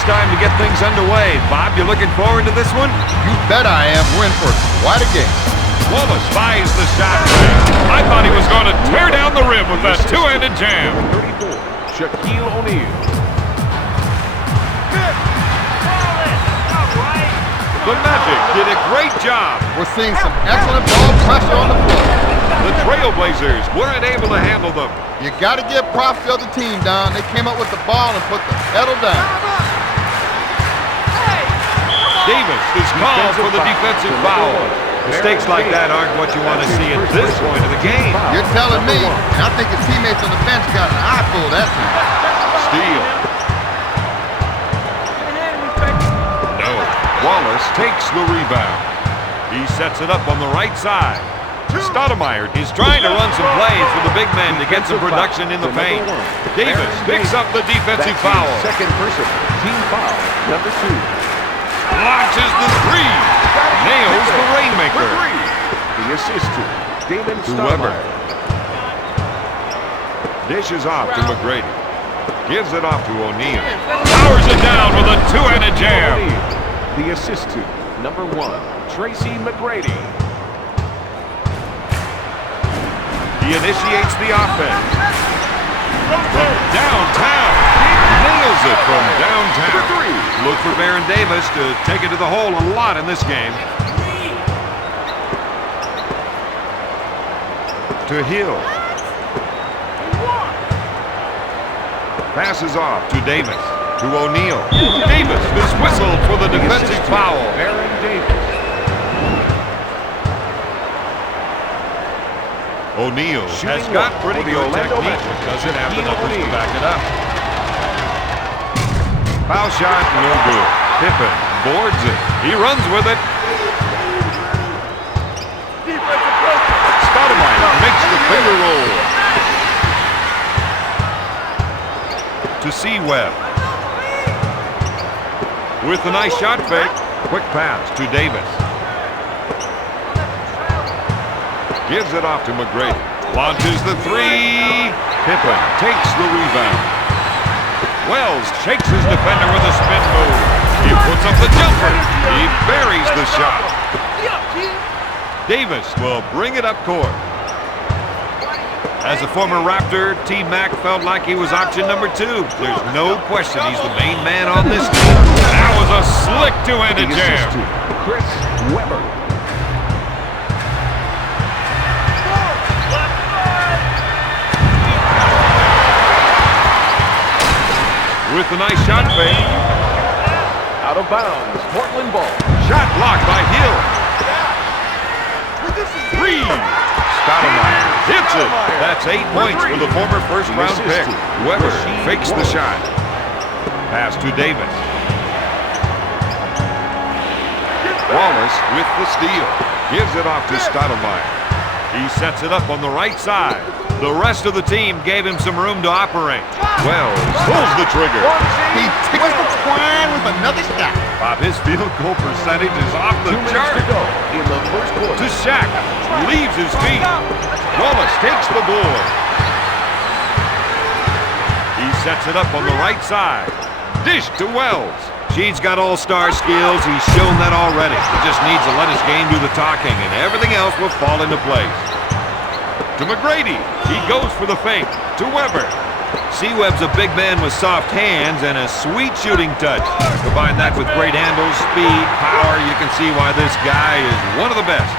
it's time to get things underway. Bob, you looking forward to this one? You bet I am. We're in for quite a game. Wallace buys the shot. I thought he was going to tear down the rim with that two-handed jam. 34, Shaquille O'Neal. The Magic did a great job. We're seeing some excellent ball pressure on the floor. The Trailblazers weren't able to handle them. You got to give props to the other team, Don. They came up with the ball and put the pedal down. Davis is called for the defensive foul. Mistakes like that aren't what you want to see at this point of the game. You're telling me, and I think his teammates on the bench got an eyeful of that team. Steal. No. Wallace takes the rebound. He sets it up on the right side. Stoudemire is trying to run some plays for the big men to get some production in the paint. Davis picks up the defensive foul. Second person, team foul, number 2. Launches the three. Nails the rainmaker. The assist to Damon Weber. Stoudemire. Dishes off to McGrady. Gives it off to O'Neal. Powers it down with a two-handed jam. The assist to number 1, Tracy McGrady. He initiates the offense. From downtown. Nails it from downtown. Look for Baron Davis to take it to the hole a lot in this game. To Hill. Passes off to Davis. To O'Neal. Davis is whistled for the defensive foul. Baron Davis. O'Neal has got pretty good technique, but doesn't have the numbers to back it up. Foul shot, no good. Pippen boards it. He runs with it. Stoudemire makes the finger roll. To Webb. With a nice shot fake. Quick pass to Davis. Gives it off to McGrady. Launches the three. Pippen takes the rebound. Wells shakes his defender with a spin move. He puts up the jumper. He buries the shot. Davis will bring it up court. As a former Raptor, T-Mac felt like he was option number 2. There's no question he's the main man on this team. That was a slick two-handed jam. Chris Webber. With a nice shot fake. Out of bounds, Portland ball. Shot blocked by Hill. 3. Stoudemire hits it. That's 8 points for the former first-round pick. Weber fakes the shot. Pass to Davis. Wallace with the steal. Gives it off to Stoudemire. He sets it up on the right side. The rest of the team gave him some room to operate. Wells pulls the trigger. He tickles the twine with another shot. Bob, his field goal percentage is off the 2 minutes chart. to go in the first quarter. To Shaq. Leaves his feet. Wallace takes the board. He sets it up on the right side. Dish to Wells. She's got all-star skills. He's shown that already. He just needs to let his game do the talking, and everything else will fall into place. To McGrady. He goes for the fake. To Weber. C-Webb's a big man with soft hands and a sweet shooting touch. Combine that with great handles, speed, power. You can see why this guy is one of the best.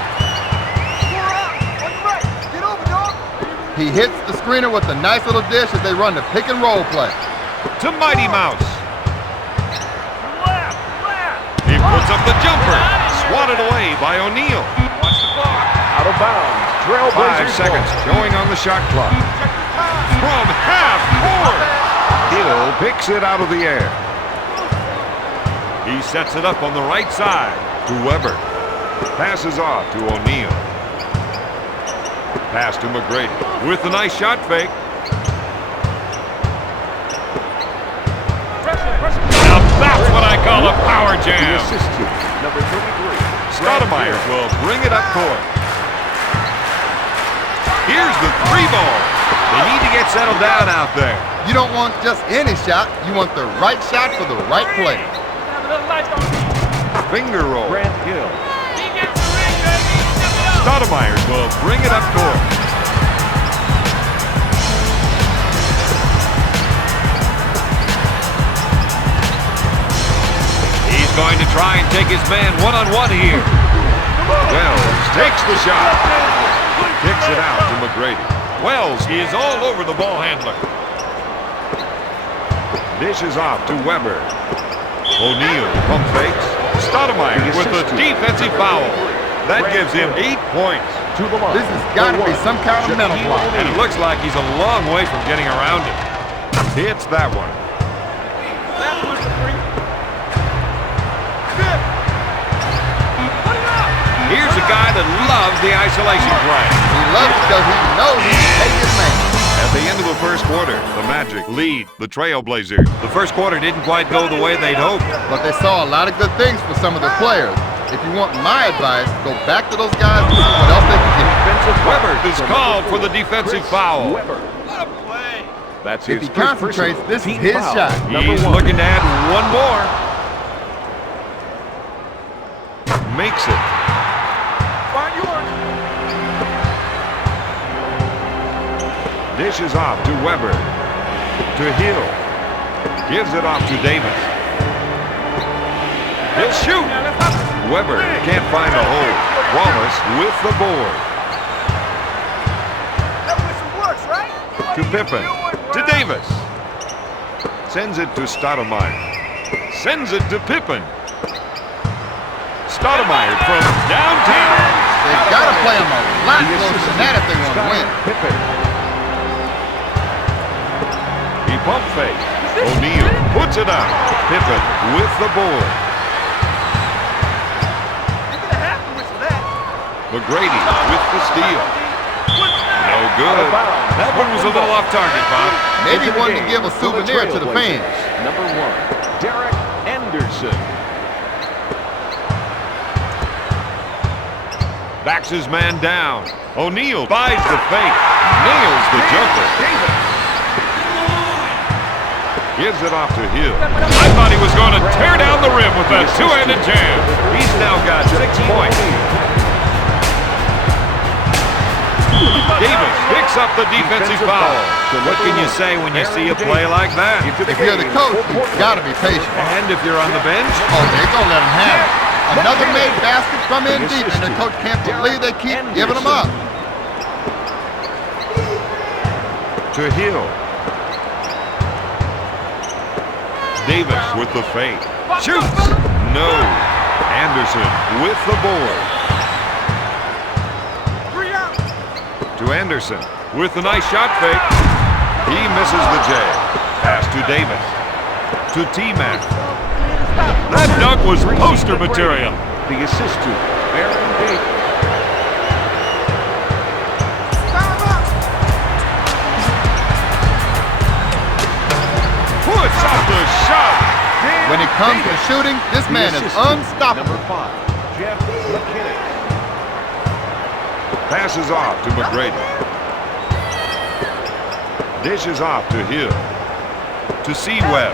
He hits the screener with a nice little dish as they run the pick-and-roll play. To Mighty Mouse. He puts up the jumper. Swatted away by O'Neal. Out of bounds. 5 seconds showing on the shot clock. From half court. Hill picks it out of the air. He sets it up on the right side to Weber. Passes off to O'Neal. Pass to McGrady with a nice shot fake. Now that's what I call a power jam. Number 33. Stoudemire will bring it up court. Here's the 3 ball. They need to get settled down out there. You don't want just any shot. You want the right shot for the right play. Finger roll. Grant Hill. Stoudemire will bring it up court. He's going to try and take his man one-on-one here. Wells takes the shot. Kicks it out to McGrady. Wells is all over the ball handler. Dishes off to Weber. O'Neal pump fakes. Stoudemire with the defensive foul. That gives him 8 points. To the line. This has got to be some kind of mental block. And it looks like he's a long way from getting around it. Hits that one. Here's a guy that loves the isolation play. He loves it because he knows he can take his man. At the end of the first quarter, the Magic lead the Trailblazers. The first quarter didn't quite go the way they'd hoped. But they saw a lot of good things for some of their players. If you want my advice, go back to those guys and see what else they can get. Weber is called for the defensive foul. That's If his he concentrates, this is team his foul. shot. He's looking to add one more. Makes it. Dishes off to Weber. To Hill. Gives it off to Davis. He'll shoot. Weber can't find a hole. Wallace with the board. To Pippen. To Davis. Sends it to Stoudemire. Sends it to Pippen. Stoudemire from downtown. They've got to play him a lot closer than that if they want to win. Pippen. He pump fakes. O'Neal puts it up. Pippen with the board. McGrady with the steal. No good. That one was a little off target, Bob. Maybe he wanted to give a souvenir to the fans. Number 1, Derek Anderson. Backs his man down. O'Neal buys the fake. Nails the jumper. Gives it off to Hill. I thought he was going to tear down the rim with that two-handed jam. He's now got 6 points. Davis picks up the defensive foul. What can you say when you see a play like that? If you're the coach, you've got to be patient. And if you're on the bench, Oh, they're going to let him have it. Another made basket from in deep, and the coach can't believe they keep giving them up. to Hill. Davis with the fake. Shoots! No. Anderson with the board. To Anderson with the nice shot fake. He misses the J. Pass to Davis. To T-Mac. That dunk was poster material. The assist to Baron Davis. Puts up the shot. When it comes to shooting, this man is unstoppable. Number 5, Jeff McKinnon. Passes off to McGrady. Dishes off to Hill. To Seawell.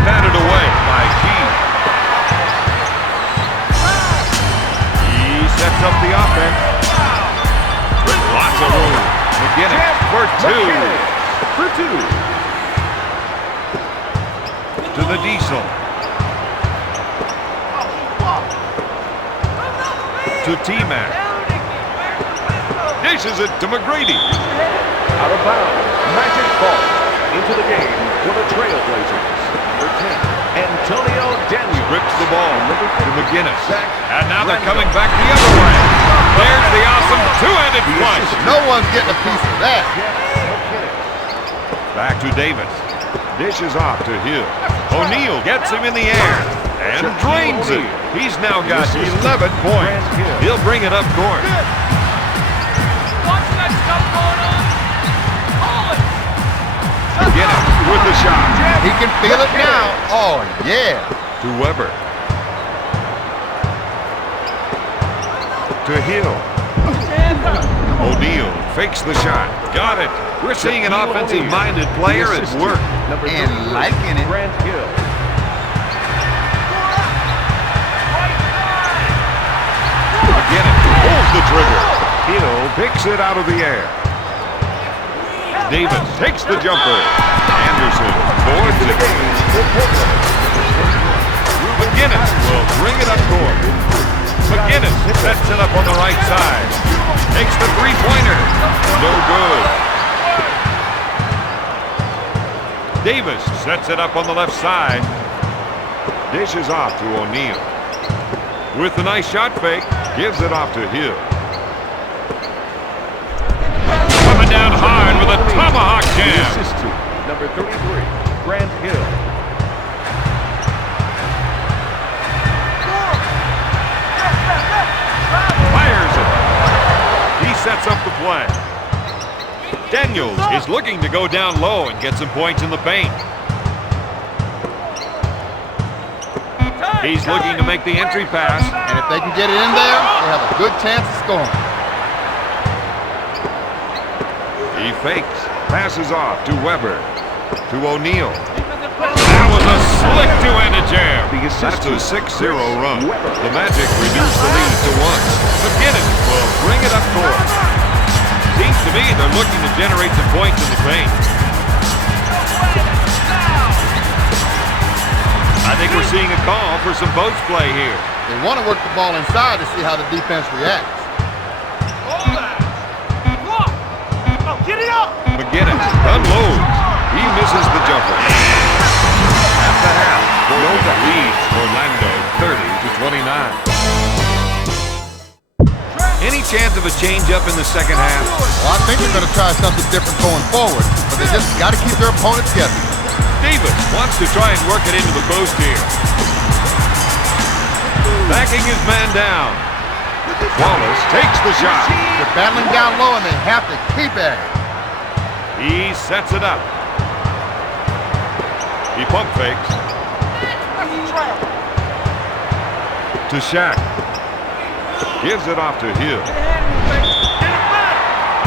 Batted away by Key. He sets up the offense. Lots of room. McGinnis for two. For two. To the Diesel. To T-Mac. Dishes it to McGrady. Out of bounds. Magic ball into the game for the Trailblazers. Number 10, Antonio Daniels. Rips the ball to McGinnis. And now they're coming back the other way. There's the awesome two-handed flush. No one's getting a piece of that. Back to Davis. Dishes off to Hill. O'Neal gets him in the air and drains it. He's now got 11 points. He'll bring it up court. McGinnis with the shot. He can feel it now. Oh, yeah. To Weber. To Hill. O'Neal Fakes the shot. Got it. We're seeing an offensive-minded player at work. And liking it. Grant Hill. Again, it pulls the trigger. Hill picks it out of the air. Davis takes the jumper. Anderson boards it. McGinnis will bring it up court. McGinnis sets it up on the right side. Takes the three-pointer. No good. Davis sets it up on the left side. Dishes off to O'Neal. With a nice shot fake, gives it off to Hill. Coming down hard with a tomahawk jam. Assist to number 33, Grant Hill. Fires it. He sets up the play. Daniels is looking to go down low and get some points in the paint. He's looking to make the entry pass. And if they can get it in there, they have a good chance of scoring. He fakes. Passes off to Weber. To O'Neal. That was a slick two-handed jam. That's a 6-0 run. The Magic reduce the lead to 1. McGinnis will bring it up court. Seems to me they're looking to generate some points in the paint. I think we're seeing a call for some post play here. They want to work the ball inside to see how the defense reacts. McGinnis unloads. He misses the jumper. At the half, Nova leads Orlando 30-29. Any chance of a change-up in the second half? Well, I think they're going to try something different going forward, but they just got to keep their opponents guessing. Davis wants to try and work it into the post here. Backing his man down. Wallace takes the shot. They're battling down low, and they have to keep at it. He sets it up. He pump fakes. To Shaq. Gives it off to Hill.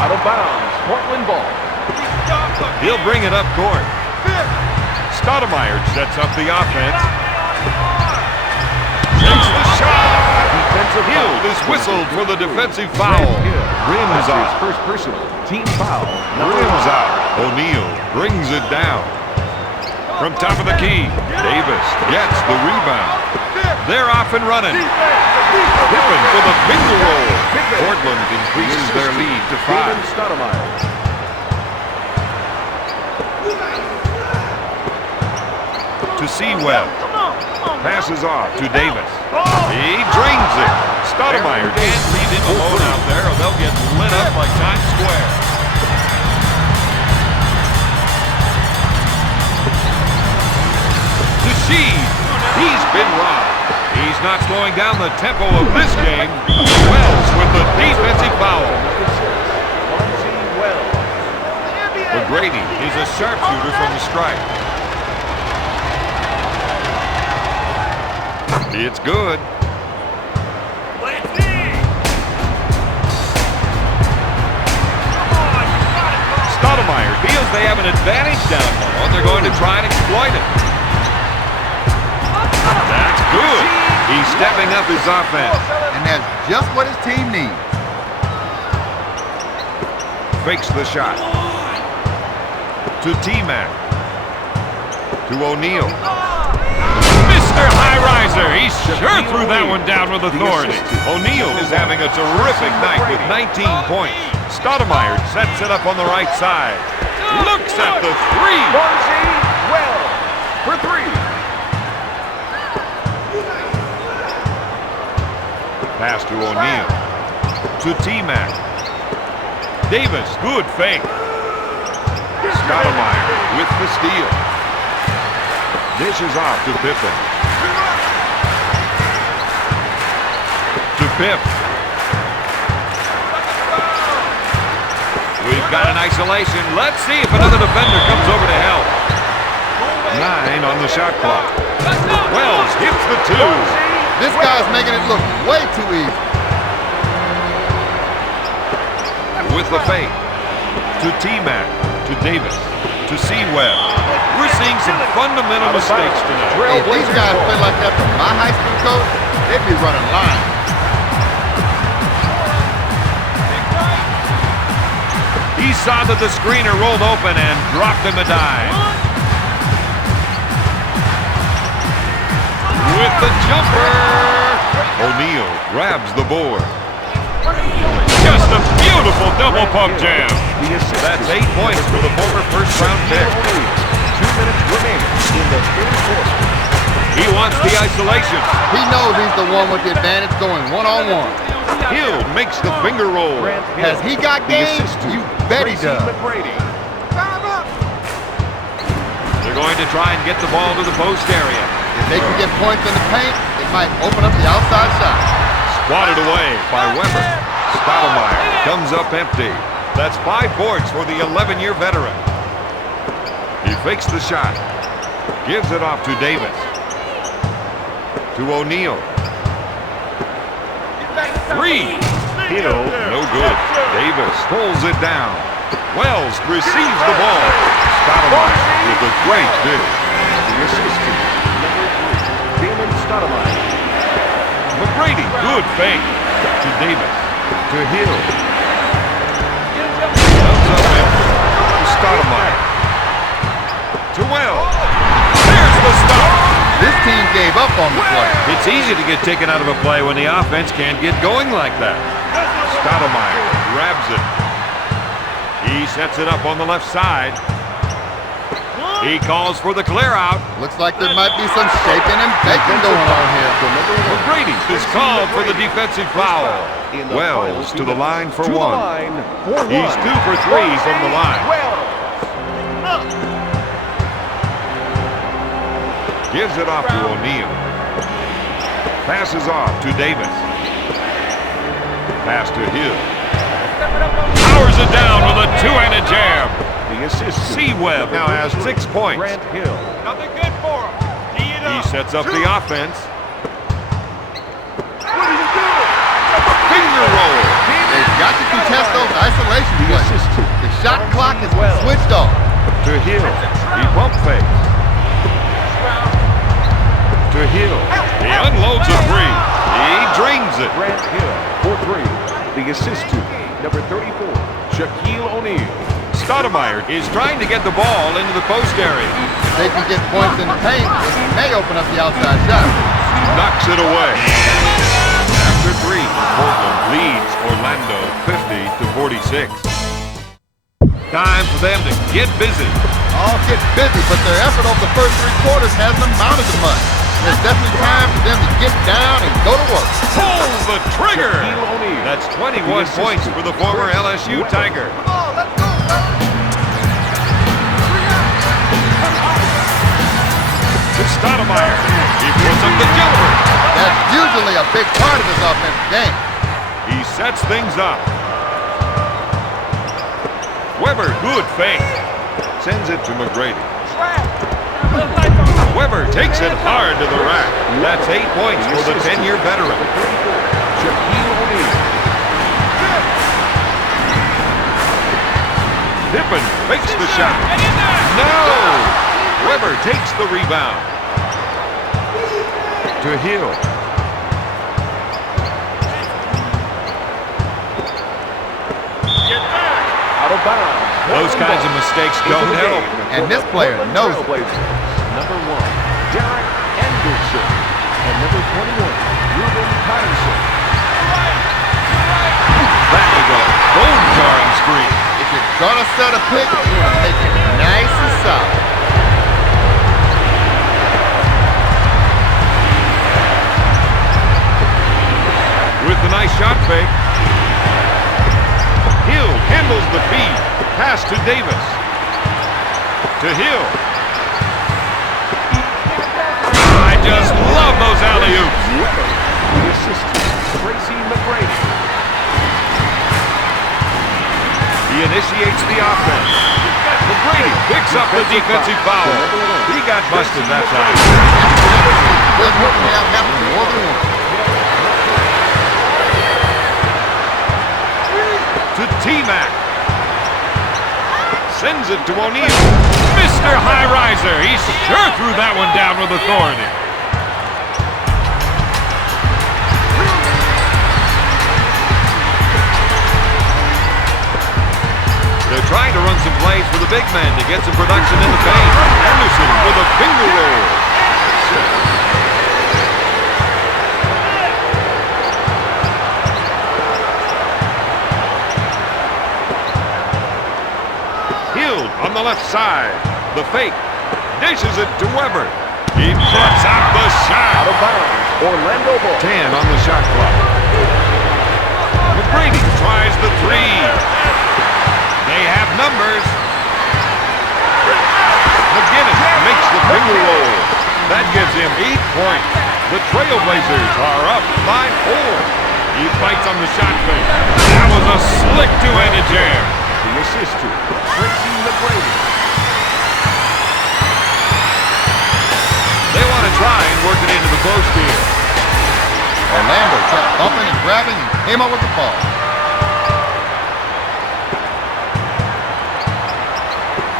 Out of bounds, Portland ball. He'll bring it up court. Stoudemire sets up the offense. Takes the shot. Hill is whistled for the defensive foul. Rims out. First personal team foul. Rims out. O'Neal brings it down. From top of the key, Davis gets the rebound. They're off and running. Pippen for the finger roll. Portland increases their lead to 5. Stoudemire. To Sewell. Passes off to Davis. He drains it. Stoudemire can't leave him alone out there or they'll get lit up like Times Square. To Sheed. He's been robbed. He's not slowing down the tempo of this game. Wells with the defensive foul. McGrady is a sharpshooter from the stripe. It's good. Stoudemire feels they have an advantage down low, and they're going to try and exploit it. That's good. He's stepping up his offense. And that's just what his team needs. Fakes the shot. To T-Mac. To O'Neal. Mr. High Riser. He sure threw that one down with authority. O'Neal is having a terrific night with 19 points. Stoudemire sets it up on the right side. Looks at the three. Wells for 3. Pass to O'Neal. To T-Mac. Davis, good fake. Stoudemire with the steal. Dishes off to Pippen. To Pip. We've got an isolation. Let's see if another defender comes over to help. 9 on the shot clock. Wells hits the 2. This guy's making it look way too easy. With the fake. To T-Mac. To Davis. To C-Webb. We're seeing some fundamental mistakes tonight. Hey, if these guys play like that from my high school coach, they'd be running line. He saw that the screener rolled open and dropped him a dime. With the jumper, O'Neal grabs the board. Just a beautiful double pump jam. That's 8 points for the former first-round pick. 2 minutes remaining in the third quarter. He wants the isolation. He knows he's the one with the advantage going one-on-one. Hill makes the finger roll. Has he got game? You bet he does. They're going to try and get the ball to the post area. If they can get points in the paint, it might open up the outside shot. Swatted away by Weber. Stoudemire comes up empty. That's 5 points for the 11-year veteran. He fakes the shot. Gives it off to Davis. To O'Neal. 3. Hill, no good. Davis pulls it down. Wells receives the ball. Stoudemire with a great dish. The assistant, number 3, Damon Stoudemire. McGrady, good fake. To Davis. To Hill. Comes up empty. To Stoudemire. To Wells. There's the stop. This team gave up on the play. It's easy to get taken out of a play when the offense can't get going like that. Stoudemire grabs it. He sets it up on the left side. He calls for the clear out. Looks like there might be some shaking and baking going on here. McGrady is called for the defensive foul. Wells to the line for 1. He's 2 for 3 from the line. Gives it off to O'Neal. Passes off to Davis. Pass to Hill. Powers it down with a 2-handed jam. The assist. C-Webb now has 6 points. Hill. Nothing good for him. He sets up the offense. What are you doing? Finger roll. They've got to contest those isolation plays. The shot clock has been switched off. To Hill. He pump fakes. To Hill. He unloads a 3. He drains it. Grant Hill for 3. The assist to number 34, Shaquille O'Neal. Stoudemire is trying to get the ball into the post area. If they can get points in the paint, it may open up the outside shot. Knocks it away. After 3, Portland leads Orlando 50-46. Time for them to get busy. All get busy, but their effort over the first 3 quarters hasn't amounted to much. There's definitely time for them to get down and go to work. Pulls the trigger. That's 21 points for the former LSU Tiger. Come on, let's go, To Stoudemire. He puts up the jumper. That's usually a big part of his offensive game. He sets things up. Weber, good fake. Sends it to McGrady. Weber takes it hard to the rack. That's 8 points for the 10-year veteran. Shaquille O'Neal. Pippen fakes the shot. No! Weber takes the rebound. To Hill. Out of bounds. Those kinds of mistakes don't help. And this player knows it. Number 1, Derek Anderson. And number 21, Ruben Patterson. That was a bone-jarring screen. If you're gonna set a pick, you want to make it nice and solid. With the nice shot fake. Hill handles the feed. Pass to Davis. To Hill. I just love those alley-oops. The assistant, Tracy McGrady. He initiates the offense. McGrady picks up the defensive foul. He got busted that time. Doesn't hurt to have happened more than once. To T-Mac. Sends it to O'Neal. Mr. High Riser. He sure threw that one down with authority. They're trying to run some plays for the big man to get some production in the paint. Anderson with a finger roll. Hill on the left side. The fake. Dishes it to Weber. He puts out the shot. Out of bounds. Orlando ball. 10 on the shot clock. McGrady tries the three. They have numbers. McGinnis makes the finger roll. That gives him 8 points. The Trailblazers are up by 4. He fights on the shot fake. That was a slick two-handed jam. The assist to Tracy McGrady. They want to try and work it into the post here. Orlando kept bumping and grabbing and came up with the ball.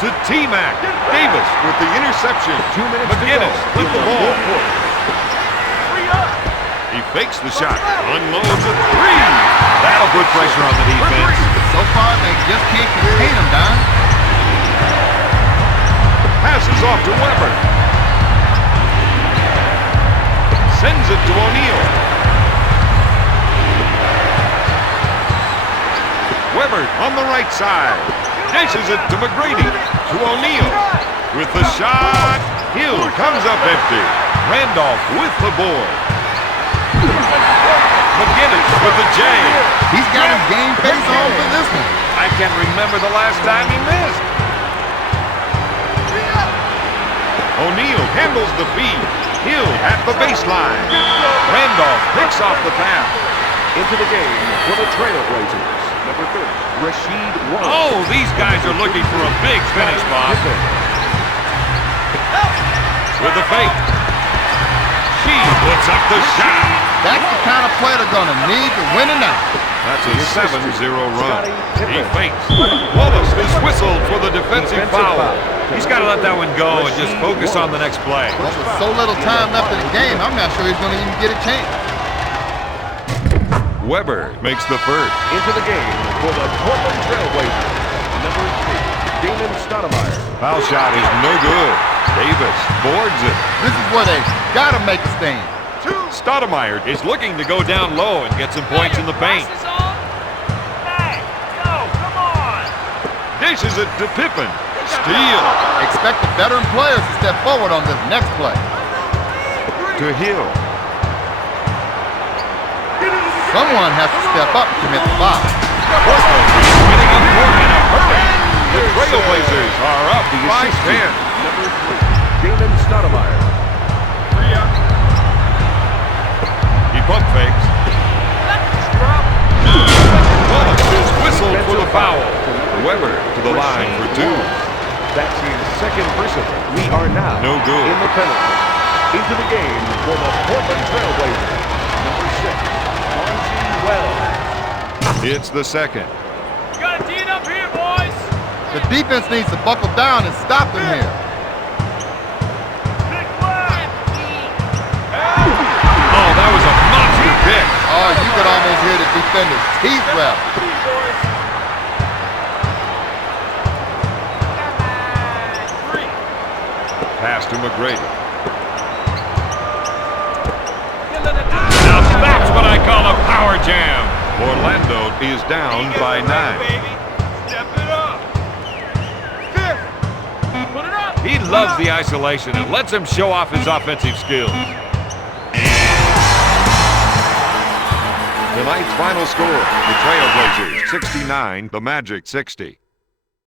To T-Mac. Davis with the interception. 2 minutes McGinnis to go. with the ball. He fakes the shot. Unloads a three. That'll put pressure on the defense. So far, they just can't contain him, Don. Passes off to Weber. Sends it to O'Neal. Weber on the right side. Dishes it to McGrady. To O'Neal. With the shot. Hill comes up empty. Randolph with the board. McGinnis with the J. He's got his game face on for this one. I can't remember the last time he missed. O'Neal handles the feed. Hill at the baseline. Randolph picks off the pass. Into the game for the Trailblazers. Number 30, Rasheed Wallace. Oh, these guys are looking for a big finish, Bob. With the fake. She puts up the shot. That's the kind of play they're going to need to win tonight. That's a 7-0 run. He fakes. Wallace is whistled for the defensive foul. He's got to let that one go and just focus on the next play. But with so little time left in the game, I'm not sure he's going to even get a chance. Weber makes the first. Into the game for the Portland Trailblazers. Number 3, Damon Stoudemire. Foul shot is no good. Davis boards it. This is where they've got to make a stand. Stoudemire is looking to go down low and get some points in the paint. Dishes it to Pippen. Steal. Expect the veteran players to step forward on this next play. To Hill. Someone has to step up and commit the foul. Winning a point in a hurry. The Trailblazers are up by 10. Number 3, Damon Stoudemire. He pump fakes. Wallace is whistled for the foul. Weber to the line for 2. That's his second personal. We are now No good. in the penalty. Into the game for the Portland Trailblazers. Number 6, Monty Wells. It's the second. You gotta tee it up here, boys. The defense needs to buckle down and stop them here. Oh, that was a monster pick. Oh, you could almost hear the defender's teeth rattle. Pass to McGrady. Now that's what I call a power jam. Orlando is down by 9. Step it up. Put it up. He loves the isolation and lets him show off his offensive skills. Tonight's final score, the Trailblazers 69, the Magic 60.